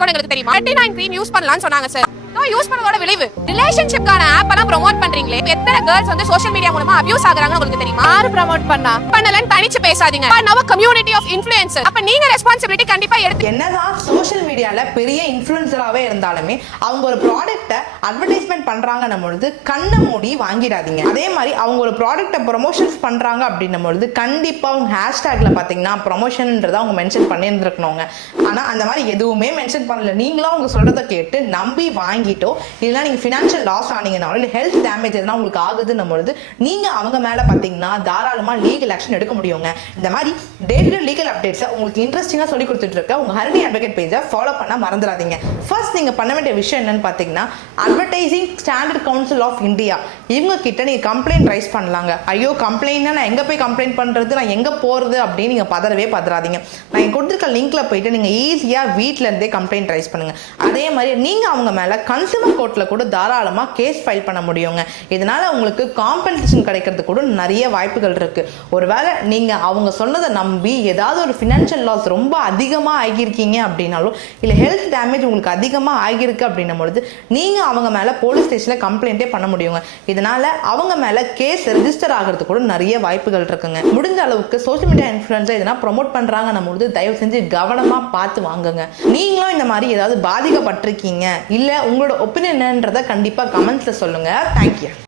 கூட எங்களுக்கு தெரியுமா 39 cream யூஸ் பண்ணலாம்னு சொன்னாங்க சார். யூஸ் பண்ணதோட விளைவு ரிலேஷன்ஷிப்கான ஆப் எல்லாம் ப்ரோமோட் பண்றீங்களே, எத்தனை கேர்ள்ஸ் வந்து சோஷியல் மீடியா மூலமா அபியூஸ் ஆகுறாங்கன்னு உங்களுக்கு தெரியுமா? யாரு ப்ரோமோட் பண்ணலன்னு தனிச்சு பேசாதீங்க. நம்ம கம்யூனிட்டி ஆஃப் இன்ஃப்ளூயன்சர், அப்ப நீங்க ரெஸ்பான்சிபிலிட்டி கண்டிப்பா எடுத்து. என்னதான் சோஷியல் மீடியால பெரிய இன்ஃப்ளூயன்சராவே இருந்தாலுமே அவங்க ஒரு ப்ராடக்ட்டை அட்வர்டைஸ்மெண்ட் பண்றாங்கன்னும் பொழுது கண்ணை மூடி வாங்கிடாதீங்க. அதே மாதிரி அவங்க ஒரு ப்ராடக்ட்டை ப்ரொமோஷன்ஸ் பண்றாங்க அப்படின்னும் பொழுது கண்டிப்பா அவங்க ஹேஷ்டேக்ல பாத்தீங்கன்னா ப்ரொமோஷன்ன்றதை அவங்க மென்ஷன் பண்ணியிருந்திருக்கணுங்க. ஆனா அந்த மாதிரி எதுவுமே மென்ஷன் பண்ணல. நீங்களும் அவங்க சொல்றதை கேட்டு நம்பி வாங்கிட்டோ இல்லைன்னா நீங்க ஃபினான்ஷியல் லாஸ் ஆனீங்கனாலும் இல்லை ஹெல்த் டேமேஜ் எதுனா உங்களுக்கு ஆகுதுன்னும் பொழுது நீங்க அவங்க மேல பாத்தீங்கன்னா தாராளமா லீகல் ஆக்ஷன் எடுக்க முடியுங்க. இந்த மாதிரி டெய்லி லீகல் அப்டேட்ஸை உங்களுக்கு இன்ட்ரெஸ்டிங்கா சொல்லி கொடுத்துட்டு இருக்க உங்க ஹரிணி அட்வொகேட் பேஜை ஃபாலோ பண்ண மறந்துடாதீங்க. ஃபர்ஸ்ட் நீங்க பண்ண வேண்டிய விஷயம் என்னன்னு பாத்தீங்கன்னா advertising standard council of India இவங்க கிட்ட நீங்க கம்ப்ளைண்ட் ரைஸ் பண்ணலாங்க. ஐயோ கம்ப்ளைண்ட்னா நான் எங்க போய் கம்ப்ளைண்ட் பண்றது, நான் எங்க போறது அப்படின்னு நீங்க பதறாதீங்க. நான் கொடுத்துருக்க லிங்க்ல போயிட்டு நீங்க ஈஸியா வீட்ல இருந்தே கம்ப்ளைண்ட் ரைஸ் பண்ணுங்க. அதே மாதிரி நீங்க அவங்க மேல கன்சூமர் கோர்ட்ல கூட தாராளமா கேஸ் ஃபைல் பண்ண முடியுங்க. இதனால உங்களுக்கு காம்பன்சேஷன் கிடைக்கிறது கூட நிறைய வாய்ப்புகள் இருக்கு. ஒருவேளை நீங்க அவங்க சொன்னதை நம்பி ஏதாவது ஒரு ஃபினான்ஷியல் லாஸ் ரொம்ப அதிகமா ஆகியிருக்கீங்க அப்படின்னாலும் இல்ல ஹெல்த் டேமேஜ் உங்களுக்கு அதிகமா ஆகியிருக்கு அப்படின்னும் பொழுது நீங்க அவங்க மேல போலீஸ் ஸ்டேஷன்ல கம்ப்ளைண்டே பண்ண முடியுங்க. இதனால அவங்க மேல கேஸ் ரெஜிஸ்டர் ஆகிறது கூட நிறைய வாய்ப்புகள் இருக்குங்க. முடிஞ்ச அளவுக்கு சோஷியல் மீடியா இன்ஃப்ளூயன்ஸர் எதனா ப்ரொமோட் பண்றாங்கன்னும் பொழுது தயவு செஞ்சு கவனமா பார்த்து வாங்குங்க. நீங்களும் இந்த மாதிரி ஏதாவது பாதிக்கப்பட்டிருக்கீங்க இல்ல உங்களோட ஒப்பீனியன் என்னன்றதை கண்டிப்பா கமெண்ட்ஸ்ல சொல்லுங்க. தேங்க்யூ.